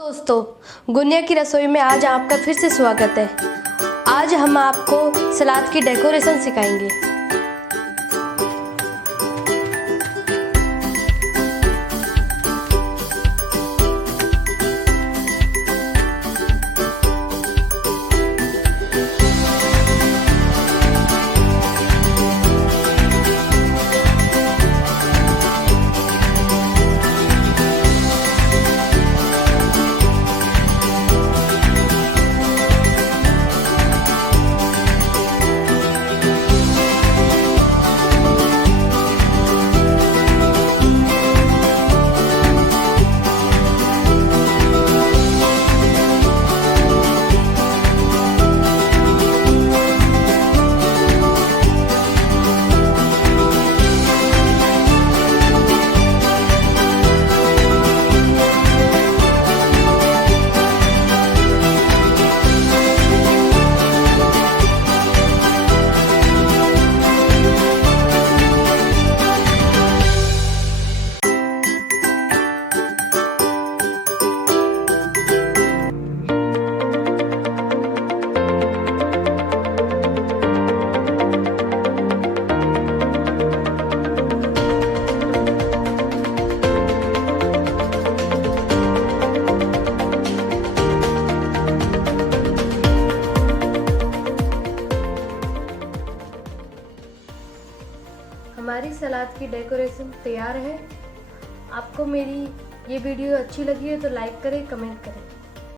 दोस्तों, गुनिया की रसोई में आज आपका फिर से स्वागत है। आज हम आपको सलाद की डेकोरेशन सिखाएंगे। हमारी सलाद की डेकोरेशन तैयार है। आपको मेरी ये वीडियो अच्छी लगी है तो लाइक करें, कमेंट करें।